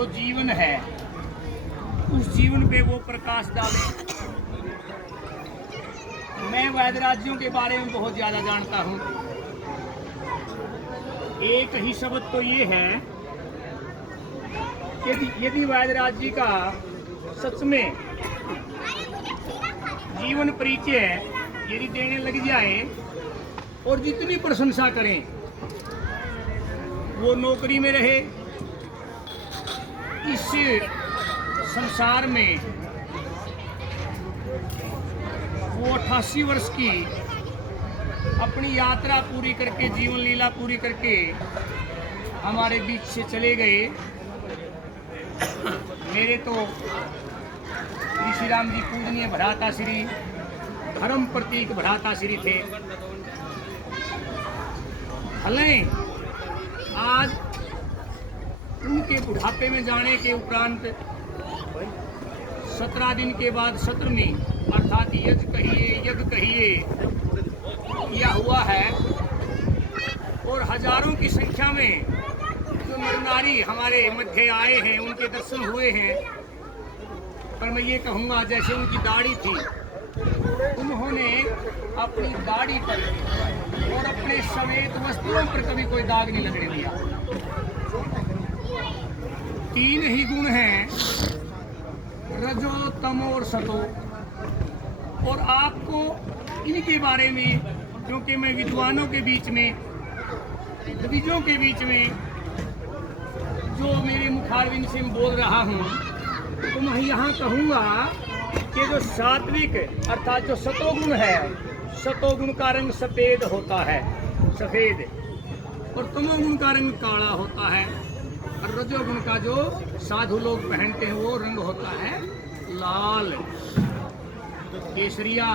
जो जीवन है उस जीवन पे वो प्रकाश डाले। मैं वैद राज्यों के बारे में बहुत ज़्यादा जानता हूँ। एक ही शब्द तो ये है कि यदि वैद राज्य का सच में जीवन परिचय यदि देने लग जाए और जितनी प्रशंसा करें, वो नौकरी में रहे, इस संसार में वो 88 वर्ष की अपनी यात्रा पूरी करके, जीवन लीला पूरी करके हमारे बीच से चले गए। मेरे तो श्री राम जी पूजनीय भ्राता श्री, धर्म प्रतीक भ्राता श्री थे। भले आज उनके बुढ़ापे में जाने के उपरांत 17 दिन के बाद 17वीं अर्थात यज्ञ कहिए किया हुआ है, और हजारों की संख्या में जो नर नारी हमारे मध्य आए हैं, उनके दर्शन हुए हैं। पर मैं ये कहूँगा, जैसे उनकी दाढ़ी थी, उन्होंने अपनी दाढ़ी पर और अपने समेत वस्त्रों पर कभी कोई दाग नहीं लगने दिया। 3 ही गुण हैं, रजो, तमो और सतो। और आपको इनके बारे में, क्योंकि मैं विद्वानों के बीच में, द्विजों के बीच में जो मेरे मुखारविंद से बोल रहा हूँ, तो मैं यहाँ कहूँगा कि जो सात्विक अर्थात जो सतोगुण है, सतोगुण का रंग सफेद होता है, सफेद, और तमोगुण का रंग काला होता है, और रजोगुण का जो साधु लोग पहनते हैं वो रंग होता है लाल, केसरिया।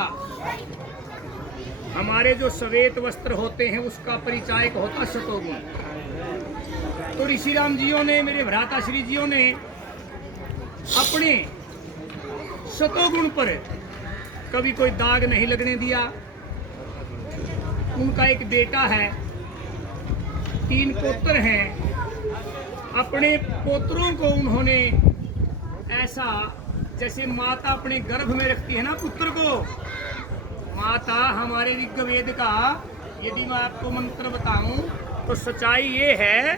हमारे जो श्वेत वस्त्र होते हैं उसका परिचायक होता है सतोगुण। तो ऋषि राम जियों ने, मेरे भ्राता श्री जियों ने अपने सतोगुण पर कभी कोई दाग नहीं लगने दिया। उनका एक बेटा है, 3 पोत्र हैं। अपने पोत्रों को उन्होंने ऐसा, जैसे माता अपने गर्भ में रखती है ना पुत्र को, माता हमारे ऋग्वेद का यदि मैं आपको मंत्र बताऊं तो सच्चाई ये है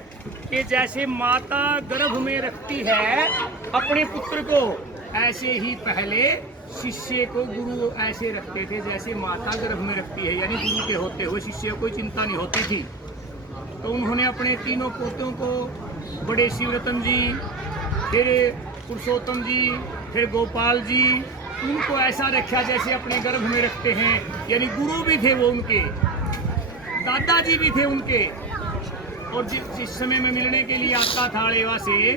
कि जैसे माता गर्भ में रखती है अपने पुत्र को, ऐसे ही पहले शिष्य को गुरु ऐसे रखते थे जैसे माता गर्भ में रखती है, यानी गुरु के होते हुए शिष्य को कोई चिंता नहीं होती थी। तो उन्होंने अपने 3 पोतों को, बड़े शिवरतन जी, फिर पुरुषोत्तम जी, फिर गोपाल जी, उनको ऐसा रखा जैसे अपने गर्भ में रखते हैं, यानी गुरु भी थे वो उनके, दादाजी भी थे उनके। और जिस समय मैं मिलने के लिए आता था रेवा से,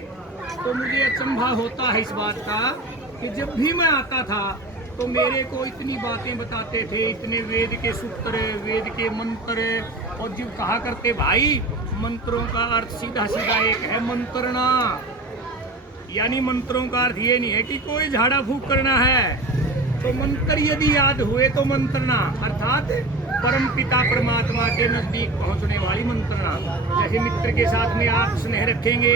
तो मुझे अचंभा होता है इस बात का कि जब भी मैं आता था तो मेरे को इतनी बातें बताते थे, इतने वेद के सूत्र, वेद के मंत्र, और जो कहा करते भाई मंत्रों का अर्थ सीधा सीधा एक है, मंत्रना। यानी मंत्रों का अर्थ ये नहीं है कि कोई झाड़ा फूक करना है, तो मंत्र यदि याद हुए तो मंत्रना, अर्थात परम पिता परमात्मा के नजदीक पहुंचने वाली मंत्रणा। जैसे मित्र के साथ में आप स्नेह रखेंगे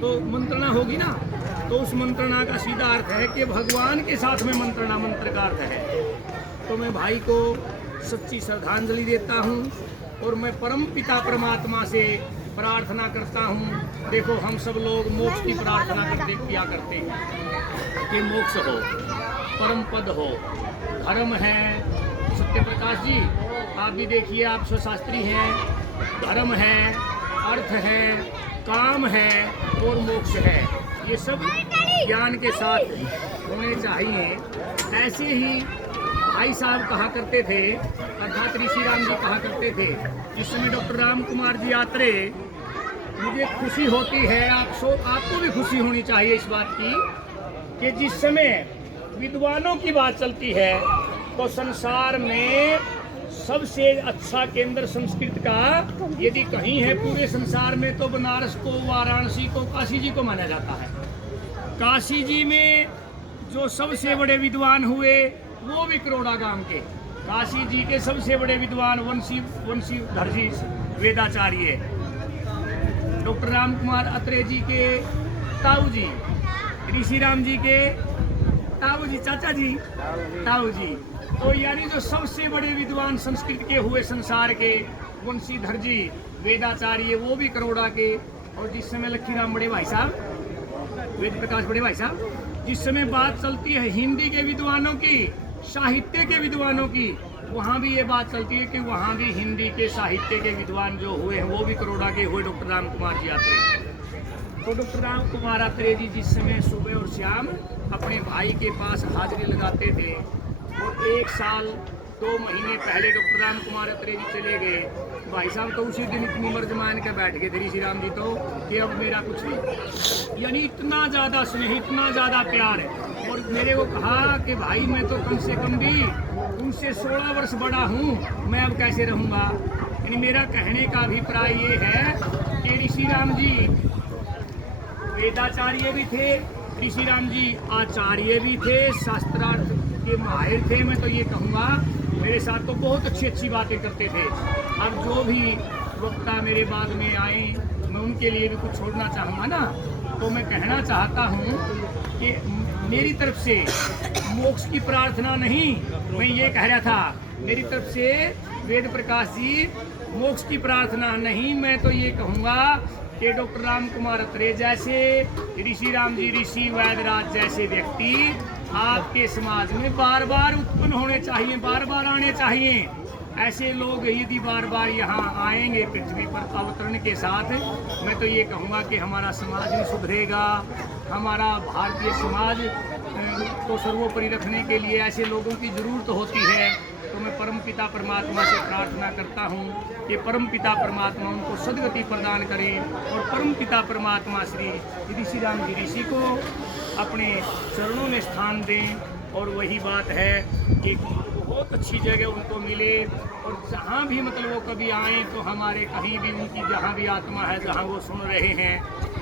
तो मंत्रणा होगी ना, तो उस मंत्रणा का सीधा अर्थ है कि भगवान के साथ में मंत्रणा, मंत्र का अर्थ है। तो मैं भाई को सच्ची श्रद्धांजलि देता हूँ और मैं परम पिता परमात्मा से प्रार्थना करता हूँ। देखो हम सब लोग मोक्ष की प्रार्थना किया करते हैं कि मोक्ष हो, परम पद हो, धर्म है। सत्य प्रकाश जी आप भी देखिए, आप स्वशास्त्री हैं, धर्म है, अर्थ है, काम है और मोक्ष है, ये सब ज्ञान के साथ होने चाहिए। ऐसे ही भाई साहब कहा करते थे, अर्थात ऋषि राम जी कहा करते थे। इस समय डॉक्टर राम कुमार जी आत्रे, मुझे खुशी होती है, आपको भी खुशी होनी चाहिए इस बात की कि जिस समय विद्वानों की बात चलती है तो संसार में सबसे अच्छा केंद्र संस्कृत का यदि कहीं है पूरे संसार में तो बनारस को, वाराणसी को, काशी जी को माना जाता है। काशी जी में जो सबसे बड़े विद्वान हुए वो भी करोड़ा गांव के। काशी जी के सबसे बड़े विद्वान वंशीधर जी वेदाचार्य, डॉक्टर राम कुमार अत्रे जी के ताऊ जी, ऋषि राम जी के ताऊ जी, चाचा जी, ताऊ जी। तो यानी जो सबसे बड़े विद्वान संस्कृत के हुए संसार के, वंशीधर जी वेदाचार्य, वो भी करोड़ा के। और जिस समय लक्ष्मीराम बड़े भाई साहब, वेद प्रकाश बड़े भाई साहब, जिस समय बात चलती है हिंदी के विद्वानों की, साहित्य के विद्वानों की, वहाँ भी ये बात चलती है कि वहाँ भी हिंदी के साहित्य के विद्वान जो हुए हैं वो भी करोड़ा के हुए, डॉक्टर राम कुमार जी आत्रेय। तो डॉक्टर राम कुमार आत्रेय जी जिस समय सुबह और शाम अपने भाई के पास हाजिरी लगाते थे, और 1 साल 2 महीने पहले डॉक्टर राम कुमार आत्रेय जी चले गए। भाई साहब तो उसी दिन इतनी मर्ज मान के बैठ गए थे ऋषि राम जी तो, कि अब मेरा कुछ नहीं। यानी इतना ज़्यादा स्नेह, इतना ज़्यादा प्यार है। और मेरे को कहा कि भाई मैं तो कम से कम भी उनसे 16 वर्ष बड़ा हूँ, मैं अब कैसे रहूँगा। यानी मेरा कहने का अभिप्राय ये है कि ऋषि राम जी वेदाचार्य भी थे, ऋषि राम जी आचार्य भी थे, शास्त्रार्थ के माहिर थे। मैं तो ये कहूँगा मेरे साथ तो बहुत अच्छी अच्छी बातें करते थे। अब जो भी वक्ता मेरे बाद में आए, मैं उनके लिए भी कुछ छोड़ना चाहूँगा ना, तो मैं कहना चाहता हूँ कि मेरी तरफ से मोक्ष की प्रार्थना नहीं, मैं ये कह रहा था, मेरी तरफ से वेद प्रकाश जी मोक्ष की प्रार्थना नहीं, मैं तो ये कहूँगा कि डॉक्टर राम कुमार आत्रेय जैसे, ऋषि राम जी, ऋषि वैदराज जैसे व्यक्ति आपके समाज में बार बार उत्पन्न होने चाहिए, बार बार आने चाहिए। ऐसे लोग यदि बार बार यहाँ आएंगे पृथ्वी पर अवतरण के साथ, मैं तो ये कहूँगा कि हमारा समाज भी सुधरेगा। हमारा भारतीय समाज को सर्वोपरि रखने के लिए ऐसे लोगों की ज़रूरत होती है। तो मैं परमपिता परमात्मा से प्रार्थना करता हूँ कि परमपिता परमात्मा उनको सद्गति प्रदान करें, और परमपिता परमात्मा श्री ऋषि राम जी ऋषि को अपने चरणों में स्थान दें। और वही बात है कि बहुत अच्छी जगह उनको मिले, और जहाँ भी मतलब वो कभी आएँ तो हमारे कहीं भी उनकी जहाँ भी आत्मा है, जहाँ वो सुन रहे हैं,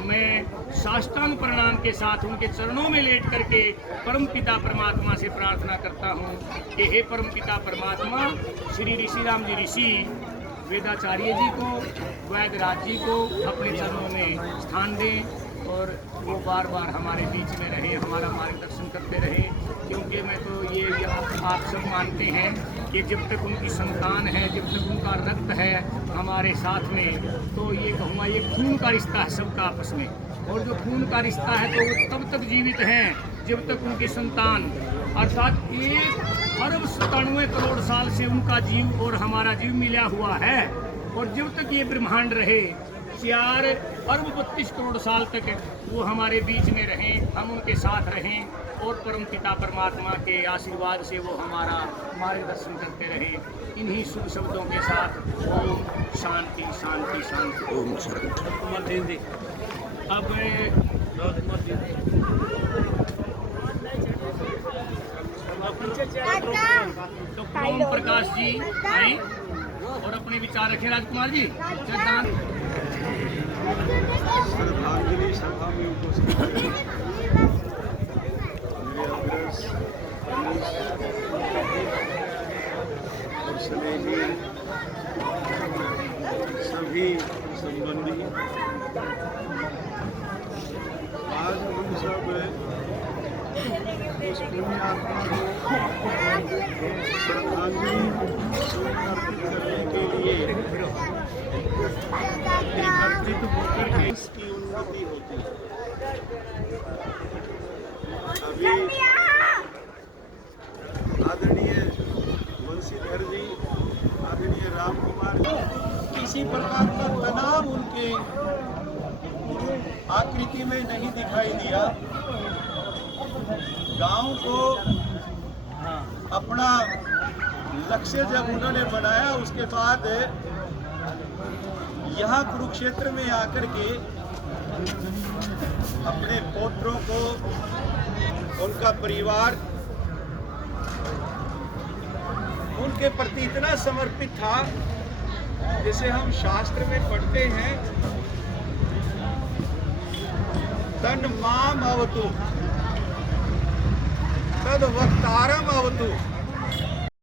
मैं साष्टांग प्रणाम के साथ उनके चरणों में लेट करके परमपिता परमात्मा से प्रार्थना करता हूँ कि हे परमपिता परमात्मा, श्री ऋषि राम जी ऋषि वेदाचार्य जी को, वैदराज जी को अपने चरणों में स्थान दें, और वो बार बार हमारे बीच में रहे, हमारा मार्गदर्शन करते रहे। क्योंकि मैं तो ये आप सब मानते हैं कि जब तक उनकी संतान है, जब तक उनका रक्त है हमारे साथ में, तो ये कहूँगा ये खून का रिश्ता है सबका आपस में। और जो खून का रिश्ता है तो वो तब तक जीवित हैं जब तक उनकी संतान, अर्थात 1 अरब 97 करोड़ साल से उनका जीव और हमारा जीव मिला हुआ है। और जब तक ये ब्रह्मांड रहे, 4 अरब 32 करोड़ साल तक वो हमारे बीच में रहें, हम उनके साथ रहें, और परमपिता परमात्मा के आशीर्वाद से वो हमारा मार्गदर्शन करते रहें। इन्हीं शुभ शब्दों के साथ ओम शांति शांति शांति। ओम शांति। अब डॉक्टर ओम प्रकाश जी आए और अपने विचार रखें। राजकुमार जी श्रद्धांजलि सभा में उपस्थित और सभी संबंधी, आज हम सब उस पुण्य आत्मा को श्रद्धांजलि अर्पित करने के लिए एकत्रित होकर के इसकी उन्नति होती है। अभी आदरणीय वंशीधर जी, आदरणीय राम कुमार जी, किसी प्रकार का तनाव उनके आकृति में नहीं दिखाई दिया। गांव को अपना लक्ष्य जब उन्होंने बनाया, उसके बाद यहाँ कुरुक्षेत्र में आकर के अपने पोत्रों को, उनका परिवार उनके प्रति इतना समर्पित था, जैसे हम शास्त्र में पढ़ते हैं, तन माम अवतु तद वक्तारम अवतु।